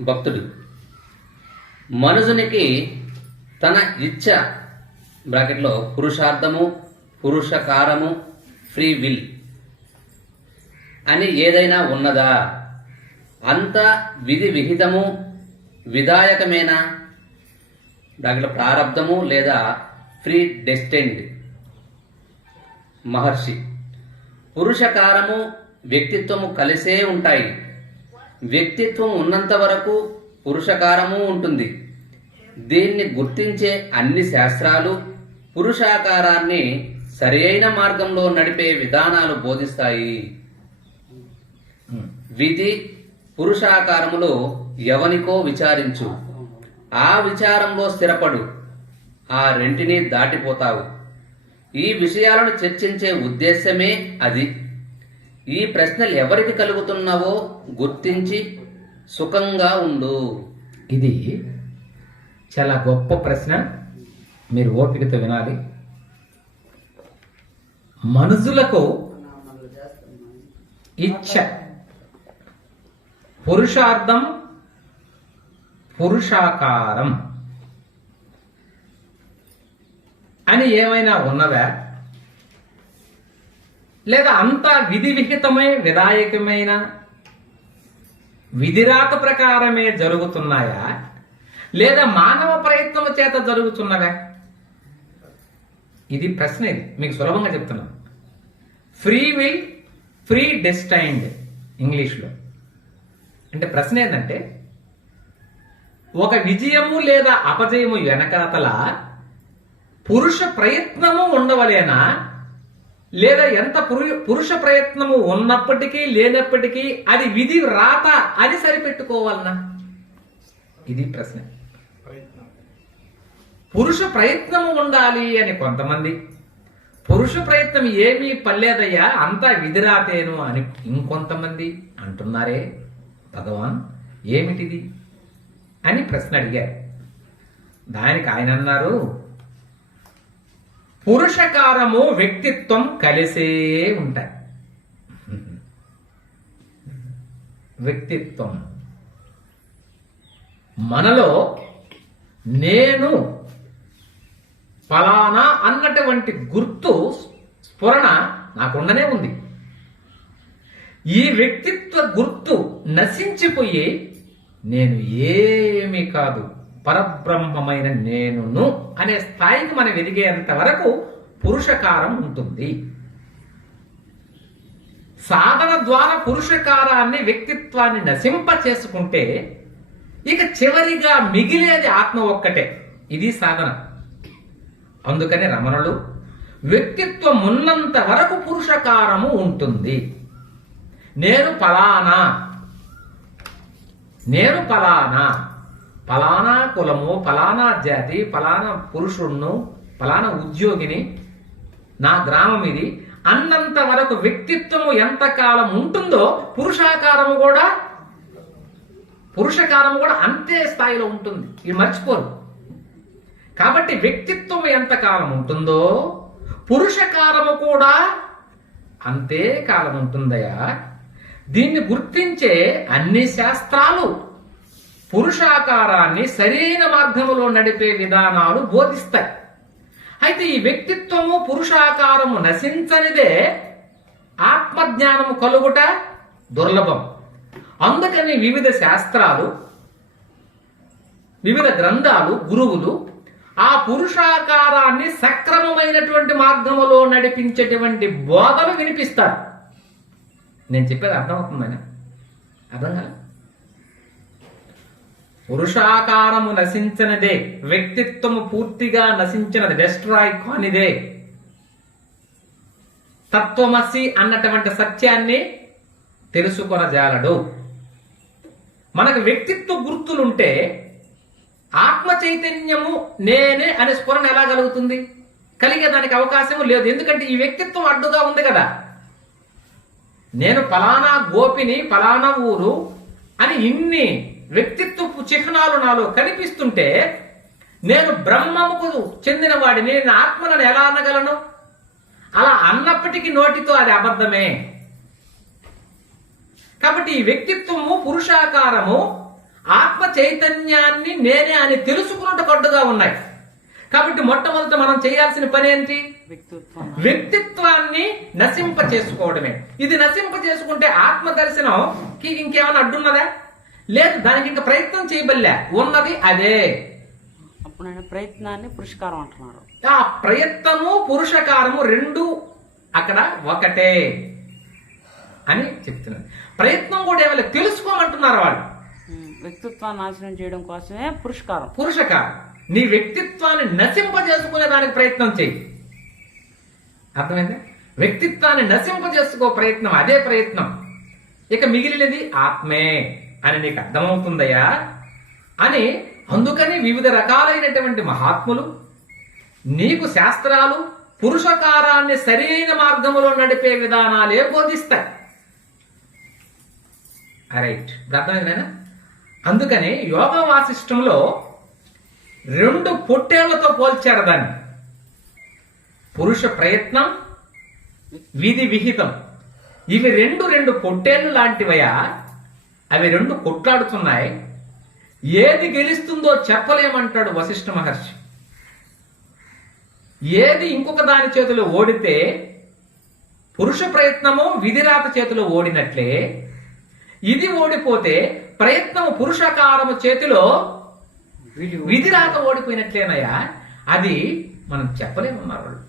భక్తుడు. మనుషునికి తన ఇచ్ఛ బ్రాకెట్లో పురుషార్థము పురుషకారము ఫ్రీ విల్ అని ఏదైనా ఉన్నదా? అంత విధి విహితము విధాయకమేనా? బ్రాకెట్లో ప్రారంధము లేదా ఫ్రీ డెస్టెండ్? మహర్షి. పురుషకారము వ్యక్తిత్వము కలిసే ఉంటాయి. వ్యక్తిత్వం ఉన్నంత వరకు పురుషకారము ఉంటుంది. దీన్ని గుర్తించే అన్ని శాస్త్రాలు పురుషాకారాన్ని సరియైన మార్గంలో నడిపే విధానాలు బోధిస్తాయి. విధి పురుషాకారములో ఎవనికో విచారించు. ఆ విచారంలో స్థిరపడు. ఆ రెంటిని దాటిపోతావు. ఈ విషయాలను చర్చించే ఉద్దేశమే అది. ఈ ప్రశ్నలు ఎవరికి కలుగుతున్నావో గుర్తించి సుఖంగా ఉండు. ఇది చాలా గొప్ప ప్రశ్న. మీరు ఓపికతో వినాలి. మనుషులకు ఇచ్చ. పురుషార్థం పురుషాకారం. అని ఏమైనా ఉన్నదా? లేదా అంతా విధి విహితమై విధాయకమైన విధిరాత ప్రకారమే జరుగుతున్నాయా? లేదా మానవ ప్రయత్నం చేత జరుగుతున్నవే? ఇది ప్రశ్న ఇది. మీకు సులభంగా చెప్తున్నాను. ఫ్రీ విల్ ఫ్రీ డెస్టైన్డ్ ఇంగ్లీష్లో. అంటే ప్రశ్న ఏంటంటే ఒక విజయము లేదా అపజయము వెనకాతల పురుష ప్రయత్నము ఉండవలేనా? లేదా ఎంత పురు- పురుష ప్రయత్నము ఉన్నప్పటికీ లేనప్పటికీ అది విధి రాత అని సరిపెట్టుకోవాలనా ఇది ప్రశ్న. పురుష ప్రయత్నము ఉండాలి అని కొంతమంది. పురుష ప్రయత్నం ఏమీ పర్లేదయ్యా అంతా విధిరాతేను అని ఇంకొంతమంది అంటున్నారే భగవాన్ ఏమిటిది? అని ప్రశ్న అడిగారు. దానికి ఆయన అన్నారు పురుషకారము వ్యక్తిత్వం కలిసే ఉంటాయి. వ్యక్తిత్వం. మనలో నేను ఫలానా అన్నటువంటి గుర్తు స్ఫురణ నాకుండనే ఉంది. ఈ వ్యక్తిత్వ గుర్తు నశించిపోయి నేను ఏమీ కాదు. పరబ్రహ్మమైన నేనును అనే స్థాయికి మనం ఎదిగేంత వరకు పురుషకారం ఉంటుంది. సాధన ద్వారా పురుషకారాన్ని వ్యక్తిత్వాన్ని నశింప చేసుకుంటే ఇక చివరిగా మిగిలేది ఆత్మ ఒక్కటే. ఇది సాధన. అందుకని రమణులు వ్యక్తిత్వం ఉన్నంత వరకు పురుషకారము ఉంటుంది. నేను ఫలానా నేను ఫలానా ఫలానా కులము ఫలానా జాతి ఫలానా పురుషుణ్ణు ఫలానా ఉద్యోగిని నా గ్రామం ఇది. అన్నంత వరకు వ్యక్తిత్వము ఎంతకాలం ఉంటుందో పురుషాకారము కూడా పురుషకారము కూడా అంతే స్థాయిలో ఉంటుంది. ఇది మర్చిపోరు. కాబట్టి వ్యక్తిత్వం ఎంతకాలం ఉంటుందో పురుషకారము కూడా అంతే కాలం ఉంటుందయా దీన్ని గుర్తించే అన్ని శాస్త్రాలు పురుషాకారాన్ని సరైన మార్గములో నడిపే విధానాలు బోధిస్తాయి. అయితే ఈ వ్యక్తిత్వము పురుషాకారము నశించనిదే ఆత్మజ్ఞానము కలుగుట దుర్లభం. అందుకని వివిధ శాస్త్రాలు వివిధ గ్రంథాలు గురువులు ఆ పురుషాకారాన్ని సక్రమమైనటువంటి మార్గములో నడిపించేటువంటి బోధలు వినిపిస్తారు. నేను చెప్పేది అర్థమవుతుందని అర్థం కాదు పురుషాకారము నశించినదే వ్యక్తిత్వము పూర్తిగా నశించినది. డెస్ట్రాయ్ కానిదే. తత్వమసి అన్నటువంటి సత్యాన్ని తెలుసుకొనజాలడు. మనకు వ్యక్తిత్వ గుర్తులుంటే ఆత్మ చైతన్యము నేనే అనే స్ఫురణ ఎలా కలుగుతుంది కలిగేదానికి అవకాశం లేదు. ఎందుకంటే ఈ వ్యక్తిత్వం అడ్డుగా ఉంది కదా. నేను ఫలానా గోపిని ఫలానా ఊరు అని ఇన్ని వ్యక్తిత్వపు చిహ్నాలు నాలో కనిపిస్తుంటే నేను బ్రహ్మముకు చెందిన వాడిని నేను ఆత్మనని ఎలా అనగలను? అలా అన్నప్పటికీ నోటితో అది అబద్ధమే. కాబట్టి ఈ వ్యక్తిత్వము పురుషాకారము ఆత్మ చైతన్యాన్ని నేనే అని తెలుసుకున్నట్టు కట్టుగా ఉన్నాయి. కాబట్టి మొట్టమొదట మనం చేయాల్సిన పని ఏంటి? వ్యక్తిత్వం. వ్యక్తిత్వాన్ని నశింప చేసుకోవడమే ఇది నశింప చేసుకుంటే ఆత్మ దర్శనంకి ఇంకేమైనా అడ్డున్నదా? లేదు దానికి ఇంకా ప్రయత్నం చేయబల్లే ఉన్నది అదే. అప్పుడు నేను ప్రయత్నాన్ని పురస్కారం అంటున్నారు. ఆ ప్రయత్నము పురుషకారము రెండు అక్కడ ఒకటే అని చెప్తున్నారు. ప్రయత్నం కూడా ఏమైనా తెలుసుకోమంటున్నారు వాళ్ళు. వ్యక్తిత్వాన్ని నాశనం చేయడం కోసమే పురస్కారం. పురుషకారం. నీ వ్యక్తిత్వాన్ని నశింపజేసుకునే దానికి ప్రయత్నం చేయి అర్థమైందా? వ్యక్తిత్వాన్ని నశింపజేసుకో ప్రయత్నం అదే ప్రయత్నం. ఇక మిగిలినది ఆత్మే. అని నీకు అర్థమవుతుందయ్యా? అని అందుకని వివిధ రకాలైనటువంటి మహాత్ములు నీకు శాస్త్రాలు పురుషకారాన్ని సరైన మార్గములో నడిపే విధానాలే బోధిస్తాయి. రైట్ అర్థమైందేనా? అందుకని యోగా వాసిష్టంలో రెండు పొట్టేళ్ళతో పోల్చారు దాన్ని. పురుష ప్రయత్నం విధి విహితం. ఇవి రెండు రెండు పొట్టేళ్ళు లాంటివయా అవి రెండు కొట్లాడుతున్నాయి. ఏది గెలుస్తుందో చెప్పలేమంటాడు వశిష్ఠ మహర్షి. ఏది ఇంకొక దాని చేతిలో ఓడితే పురుష ప్రయత్నము విధిరాత చేతిలో ఓడినట్లే. ఇది ఓడిపోతే ప్రయత్నము పురుషకారము చేతిలో విధిరాత ఓడిపోయినట్లేనయ్యా. అది మనం చెప్పలేమన్నారు వాళ్ళు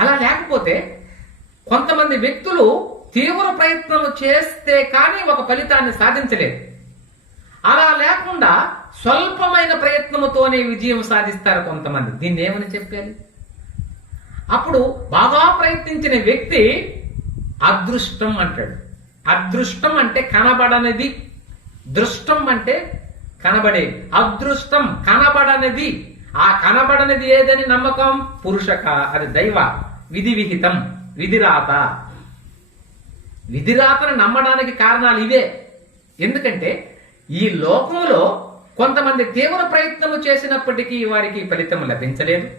అలా లేకపోతే కొంతమంది వ్యక్తులు తీవ్ర ప్రయత్నాలు చేస్తే కానీ ఒక ఫలితాన్ని సాధించలేదు. అలా లేకుండా స్వల్పమైన ప్రయత్నముతోనే విజయం సాధిస్తారు కొంతమంది. దీన్ని ఏమని చెప్పాలి? అప్పుడు బాగా ప్రయత్నించిన వ్యక్తి అదృష్టం అంటాడు. అదృష్టం అంటే కనబడనిది. దృష్టం అంటే కనబడేది అదృష్టం కనబడనిది. ఆ కనబడనిది ఏదని నమ్మకం? పురుషక. అది దైవ. విధి విహితం విధిరాత. విధిరాతను నమ్మడానికి కారణాలు ఇవే. ఎందుకంటే ఈ లోకంలో కొంతమంది తీవ్ర ప్రయత్నము చేసినప్పటికీ వారికి ఫలితం లభించలేదు.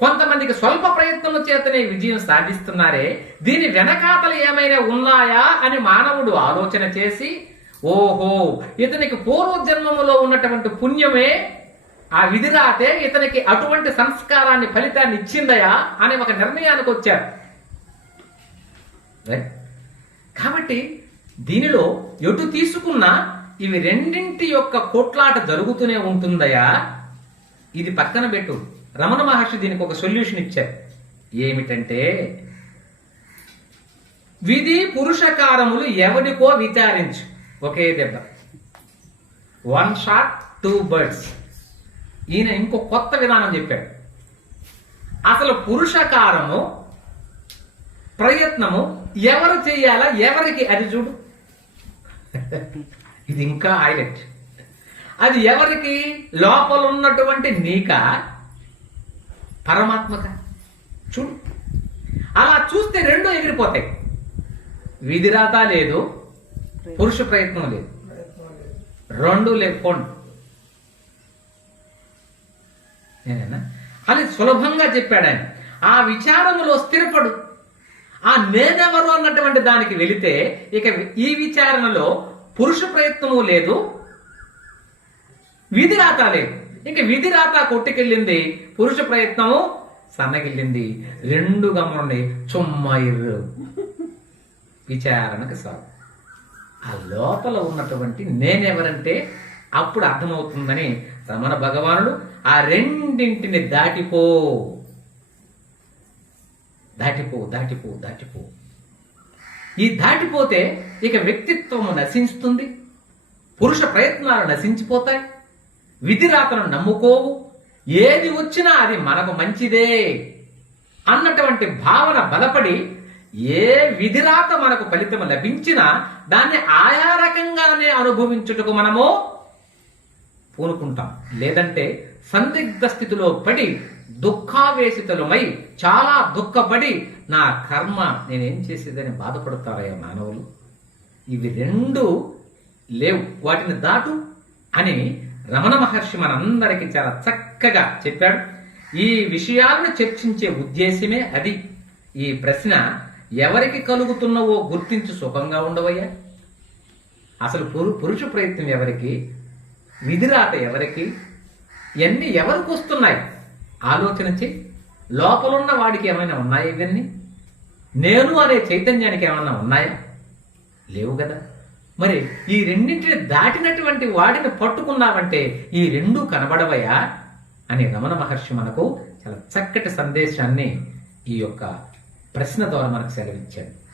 కొంతమందికి స్వల్ప ప్రయత్నము చేతనే విజయం సాధిస్తున్నారే. దీని వెనకాతలు ఏమైనా ఉన్నాయా అని మానవుడు ఆలోచన చేసి ఓహో ఇతనికి పూర్వజన్మములో ఉన్నటువంటి పుణ్యమే ఆ విధిరాతే ఇతనికి అటువంటి సంస్కారాన్ని ఫలితాన్ని ఇచ్చిందయా అనే ఒక నిర్ణయానికి వచ్చారు. Right? కాబట్టి దీనిలో ఎటు తీసుకున్నా ఇవి రెండింటి యొక్క కొట్లాట జరుగుతూనే ఉంటుందయా ఇది పక్కన పెట్టు. రమణ మహర్షి దీనికి ఒక సొల్యూషన్ ఇచ్చారు. ఏమిటంటే విధి పురుషకారములు ఎవరికో విచారించు. ఒకే దెబ్బ. వన్ షాట్ టూ బర్డ్స్ ఈయన ఇంకో కొత్త విధానం చెప్పాడు. అసలు పురుషకారము ప్రయత్నము ఎవరు చేయాలా? ఎవరికి? అది చూడు. ఇది ఇంకా హైలైట్. అది ఎవరికి? లోపల ఉన్నటువంటి నీక? పరమాత్మక? చూడు. అలా చూస్తే రెండు ఎగిరిపోతాయి. విధిరాత లేదు పురుష ప్రయత్నం లేదు. రెండు లేకపోండి నేనేనా? అది సులభంగా చెప్పాడు ఆయన. ఆ విచారములో స్థిరపడు. ఆ నేనెవరు అన్నటువంటి దానికి వెళితే ఇక ఈ విచారణలో పురుష ప్రయత్నము లేదు విధి రాత లేదు. ఇక విధి రాత కొట్టుకెళ్ళింది పురుష ప్రయత్నము సన్నగిల్లింది. రెండు గమనండి చుమ్మా విచారణకు సాగు. ఆ లోపల ఉన్నటువంటి నేనెవరంటే అప్పుడు అర్థమవుతుందని రమణ భగవానుడు ఆ రెండింటిని దాటిపో. దాటిపో దాటిపో దాటిపో. ఈ దాటిపోతే ఇక వ్యక్తిత్వము నశిస్తుంది పురుష ప్రయత్నాలు నశించిపోతాయి విధిరాతను నమ్ముకోవు ఏది వచ్చినా అది మనకు మంచిదే అన్నటువంటి భావన బలపడి ఏ విధిరాత మనకు ఫలితం లభించినా దాన్ని ఆయా రకంగానే అనుభవించుటకు మనము పూనుకుంటాం. లేదంటే సందిగ్ధ స్థితిలో పడి దుఃఖావేశితులమై చాలా దుఃఖపడి నా కర్మ నేనేం చేసేదని బాధపడతారయ్యా మానవులు? ఇవి రెండు లేవు. వాటిని దాటు అని రమణ మహర్షి మనందరికీ చాలా చక్కగా చెప్పాడు. ఈ విషయాలను చర్చించే ఉద్దేశమే అది. ఈ ప్రశ్న ఎవరికి కలుగుతున్నవో గుర్తించి సుఖంగా ఉండవయ్యా. అసలు పురు పురుష ప్రయత్నం ఎవరికి? విధిరాత ఎవరికి? ఇవన్నీ ఎవరికి వస్తున్నాయి? ఆలోచన చెయ్యి లోపలున్న వాడికి ఏమైనా ఉన్నాయా ఇవన్నీ? నేను అనే చైతన్యానికి ఏమైనా ఉన్నాయా? లేవు కదా. మరి ఈ రెండింటిని దాటినటువంటి వాడిని పట్టుకున్నావంటే ఈ రెండూ కనబడవయా? అని రమణ మహర్షి మనకు చాలా చక్కటి సందేశాన్ని ఈ యొక్క ప్రశ్న ద్వారా మనకు సెలవిచ్చాడు.